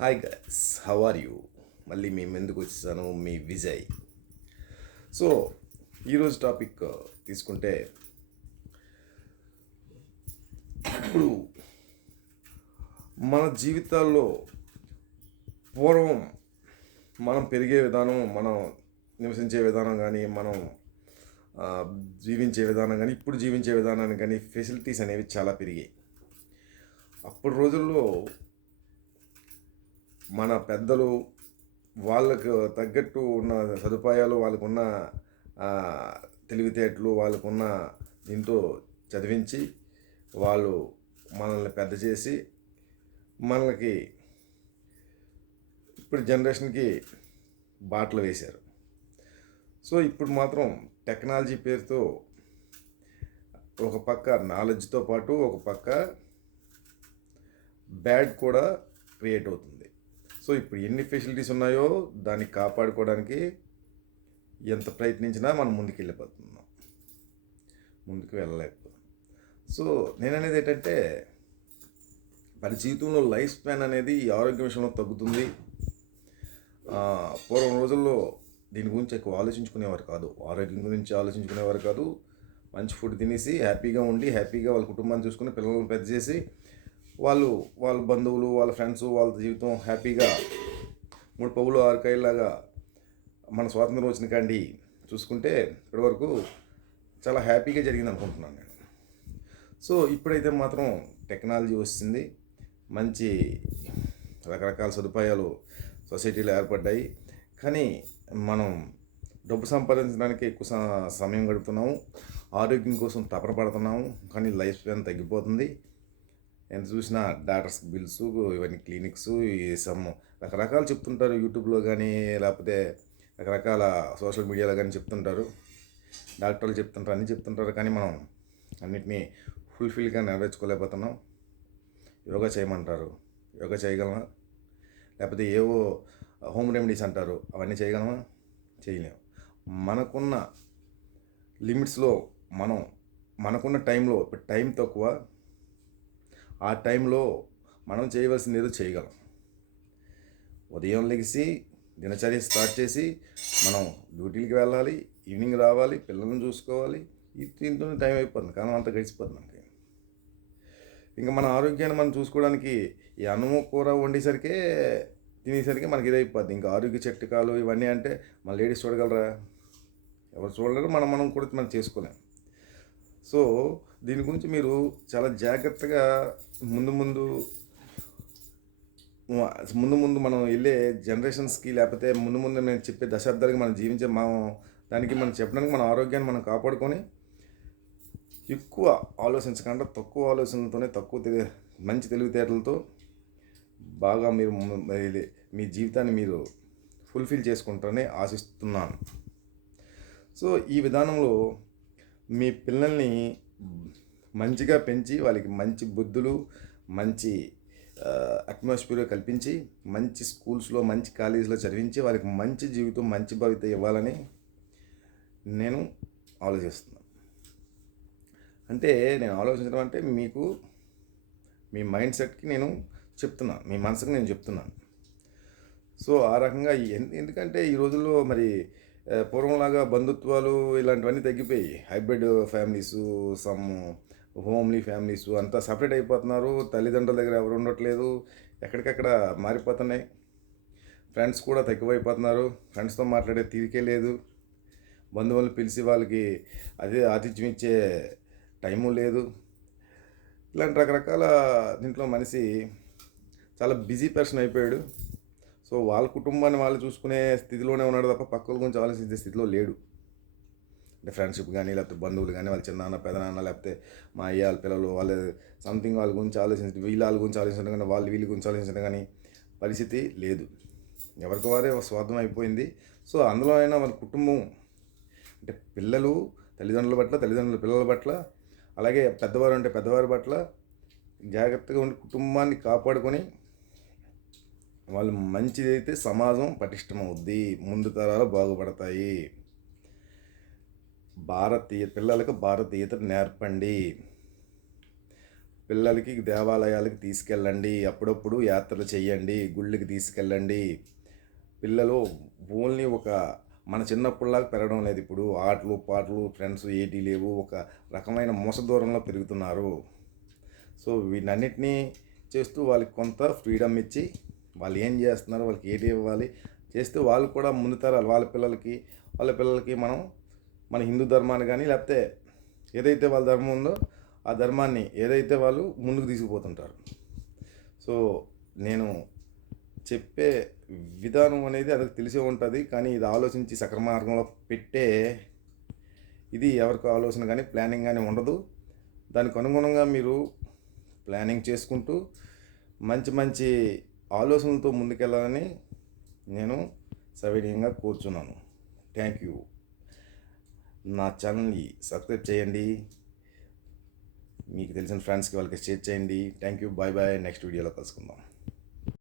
Hi guys, how are you? మళ్ళీ మీ ముందుకు వచ్చేసాను, మీ విజయ్. సో ఈరోజు టాపిక్ తీసుకుంటే, ఇప్పుడు మన జీవితాల్లో పూర్వం మనం పెరిగే విధానం, మనం నివసించే విధానం కానీ, మనం ఆ, జీవించే విధానం కానీ, ఇప్పుడు జీవించే విధానాన్ని కానీ ఫెసిలిటీస్ అనేవి చాలా పెరిగాయి. అప్పటి రోజుల్లో మన పెద్దలు వాళ్ళకు తగ్గట్టు ఉన్న సదుపాయాలు, వాళ్ళకున్న ఆ, తెలివితేటలు, వాళ్ళకున్న దీంతో చదివించి వాళ్ళు మనల్ని పెద్ద చేసి మనకి ఇప్పుడు జనరేషన్కి బాటలు వేశారు. సో ఇప్పుడు మాత్రం టెక్నాలజీ పేరుతో ఒక పక్క నాలెడ్జ్తో పాటు ఒక పక్క బ్యాడ్ కూడా క్రియేట్ అవుతుంది. సో ఇప్పుడు ఎన్ని ఫెసిలిటీస్ ఉన్నాయో దాన్ని కాపాడుకోవడానికి ఎంత ప్రయత్నించినా మనం ముందుకు వెళ్ళలేకపోతున్నాం. సో నేను అనేది ఏంటంటే, మన జీవితంలో లైఫ్ స్పాన్ అనేది ఈ ఆరోగ్య విషయంలో తగ్గుతుంది. పూర్వం రోజుల్లో దీని గురించి ఎక్కువ ఆలోచించుకునేవారు కాదు, ఆరోగ్యం గురించి ఆలోచించుకునేవారు కాదు. మంచి ఫుడ్ తినేసి హ్యాపీగా ఉండి, హ్యాపీగా వాళ్ళ కుటుంబాన్ని చూసుకుని పిల్లలను పెద్ద చేసి వాళ్ళ బంధువులు, వాళ్ళ ఫ్రెండ్స్, వాళ్ళ జీవితం హ్యాపీగా మూడు పవ్వులు ఆరు కాయలాగా మన స్వాతంత్రం వచ్చిన కాండి చూసుకుంటే ఇప్పటివరకు చాలా హ్యాపీగా జరిగింది అనుకుంటున్నాను నేను. సో ఇప్పుడైతే మాత్రం టెక్నాలజీ వస్తుంది, మంచి రకరకాల సదుపాయాలు సొసైటీలో ఏర్పడ్డాయి. కానీ మనం డబ్బు సంపాదించడానికి ఎక్కువ సమయం గడుపుతున్నాము, ఆరోగ్యం కోసం తపన పడుతున్నాము. కానీ లైఫ్ స్పాన్ తగ్గిపోతుంది. ఎంత చూసినా డాక్టర్స్ బిల్స్, ఇవన్నీ క్లినిక్స్, ఈ రకరకాలు చెప్తుంటారు యూట్యూబ్లో కానీ, లేకపోతే రకరకాల సోషల్ మీడియాలో కానీ చెప్తుంటారు. డాక్టర్లు చెప్తుంటారు, అన్నీ చెప్తుంటారు. కానీ మనం అన్నిటినీ ఫుల్ఫిల్గా నెరవేర్చుకోలేకపోతున్నాం. యోగా చేయమంటారు, యోగా చేయగలమా? లేకపోతే ఏవో హోమ్ రెమెడీస్ అంటారు, అవన్నీ చేయగలమా? చేయలేము. మనకున్న లిమిట్స్లో మనకున్న టైంలో, ఇప్పుడు టైం తక్కువ, ఆ టైంలో మనం చేయవలసింది ఏదో చేయగలం. ఉదయం లెగిసి దినచర్య స్టార్ట్ చేసి మనం డ్యూటీలకి వెళ్ళాలి, ఈవినింగ్ రావాలి, పిల్లల్ని చూసుకోవాలి. దీంతో టైం అయిపోతుంది, కాలం అంతా గడిచిపోతుంది మనకి. ఇంకా మన ఆరోగ్యాన్ని మనం చూసుకోవడానికి ఈ అన్నము కూర వండేసరికే తినేసరికి మనకి ఇదైపోద్ది. ఇంకా ఆరోగ్య చిట్కాలు ఇవన్నీ అంటే మన లేడీస్ చూడగలరా? ఎవరు చూడలేరు. మనం కూడా మనం చేసుకోలేం. సో దీని గురించి మీరు చాలా జాగ్రత్తగా ముందు ముందు మనం వెళ్ళే జనరేషన్స్కి, లేకపోతే ముందు నేను చెప్పే దశాబ్దాలకి మనం జీవించే దానికి మనం చెప్పడానికి, మన ఆరోగ్యాన్ని మనం కాపాడుకొని ఎక్కువ ఆలోచించకుండా తక్కువ ఆలోచనలతోనే, మంచి తెలివితేటలతో బాగా మీరు మీ జీవితాన్ని మీరు ఫుల్ఫిల్ చేసుకుంటారని ఆశిస్తున్నాను. సో ఈ విధానంలో మీ పిల్లల్ని మంచిగా పెంచి, వాళ్ళకి మంచి బుద్ధులు, మంచి అట్మాస్ఫియర్ కల్పించి, మంచి స్కూల్స్లో, మంచి కాలేజీలో చదివించి, వాళ్ళకి మంచి జీవితం, మంచి భవిత ఇవ్వాలని నేను ఆలోచిస్తున్నాను. అంటే నేను ఆలోచించడం అంటే మీకు మీ మైండ్ సెట్కి నేను చెప్తున్నాను, మీ మనసుకి నేను చెప్తున్నాను. సో ఆ రకంగా ఎందుకంటే ఈ రోజుల్లో మరి పూర్వంలాగా బంధుత్వాలు ఇలాంటివన్నీ తగ్గిపోయి, హైబ్రిడ్ ఫ్యామిలీస్, హోమ్లీ ఫ్యామిలీస్ అంతా సపరేట్ అయిపోతున్నారు. తల్లిదండ్రుల దగ్గర ఎవరు ఉండట్లేదు, ఎక్కడికక్కడ మారిపోతున్నాయి. ఫ్రెండ్స్ కూడా తక్కువైపోతున్నారు, ఫ్రెండ్స్తో మాట్లాడే తీరికే లేదు. బంధువులను పిలిచి వాళ్ళకి అదే ఆతిథ్యం ఇచ్చే టైము లేదు. ఇలాంటి రకరకాల దీంట్లో మనిషి చాలా బిజీ పర్సన్ అయిపోయాడు. సో వాళ్ళ కుటుంబాన్ని వాళ్ళు చూసుకునే స్థితిలోనే ఉన్నాడు తప్ప పక్కల గురించి ఆలోచించే స్థితిలో లేడు. అంటే ఫ్రెండ్షిప్ కానీ, లేకపోతే బంధువులు కానీ, వాళ్ళ చిన్నాన్న, పెదనాన్న, లేకపోతే మా అయ్య వాళ్ళ పిల్లలు, వాళ్ళ సంథింగ్ వాళ్ళ గురించి ఆలోచించడం, వాళ్ళ గురించి ఆలోచించడం కానీ, వీళ్ళ గురించి ఆలోచించడం కానీ పరిస్థితి లేదు. ఎవరికి వారే స్వార్థం అయిపోయింది. సో అందులో అయినా వాళ్ళ కుటుంబం అంటే పిల్లలు తల్లిదండ్రుల పట్ల, తల్లిదండ్రుల పిల్లల పట్ల, అలాగే పెద్దవారు అంటే పెద్దవారి పట్ల జాగ్రత్తగా ఉండి కుటుంబాన్ని కాపాడుకొని వాళ్ళు మంచిదైతే సమాజం పటిష్టమవుద్ది, ముందు తరాలు బాగుపడతాయి. పిల్లలకు భారతీయత నేర్పండి. పిల్లలకి దేవాలయాలకి తీసుకెళ్ళండి, అప్పుడప్పుడు యాత్రలు చేయండి, గుళ్ళకి తీసుకెళ్ళండి. పిల్లలు ఓన్లీ ఒక మన చిన్నప్పుడులాగా పెరగడం లేదు. ఇప్పుడు ఆటలు పాటలు ఫ్రెండ్స్ ఏటీ లేవు, ఒక రకమైన మోస దూరంలో పెరుగుతున్నారు. సో వీటన్నిటినీ చేస్తూ వాళ్ళకి కొంత ఫ్రీడమ్ ఇచ్చి వాళ్ళు ఏం చేస్తున్నారు, వాళ్ళకి ఏటి ఇవ్వాలి చేస్తే వాళ్ళు కూడా ముందు తరాలు వాళ్ళ పిల్లలకి మనం మన హిందూ ధర్మాన్ని కానీ లేకపోతే ఏదైతే వాళ్ళ ధర్మం ఉందో ఆ ధర్మాన్ని ఏదైతే వాళ్ళు ముందుకు తీసుకుపోతుంటారు. సో నేను చెప్పే విధానం అనేది అది తెలిసే ఉంటుంది, కానీ ఇది ఆలోచించి సక్రమ మార్గంలో పెట్టే ఇది ఎవరికి ఆలోచన కానీ ప్లానింగ్ కానీ ఉండదు. దానికి అనుగుణంగా మీరు ప్లానింగ్ చేసుకుంటూ మంచి మంచి ఆలోచనలతో ముందుకెళ్ళాలని నేను సవినయంగా కోరుచున్నాను. Thank you. నా ఛానల్ని సబ్స్క్రైబ్ చేయండి, మీకు తెలిసిన ఫ్రెండ్స్కి వాళ్ళకి షేర్ చేయండి. Thank you. Bye bye. Next వీడియోలో కలుసుకుందాం.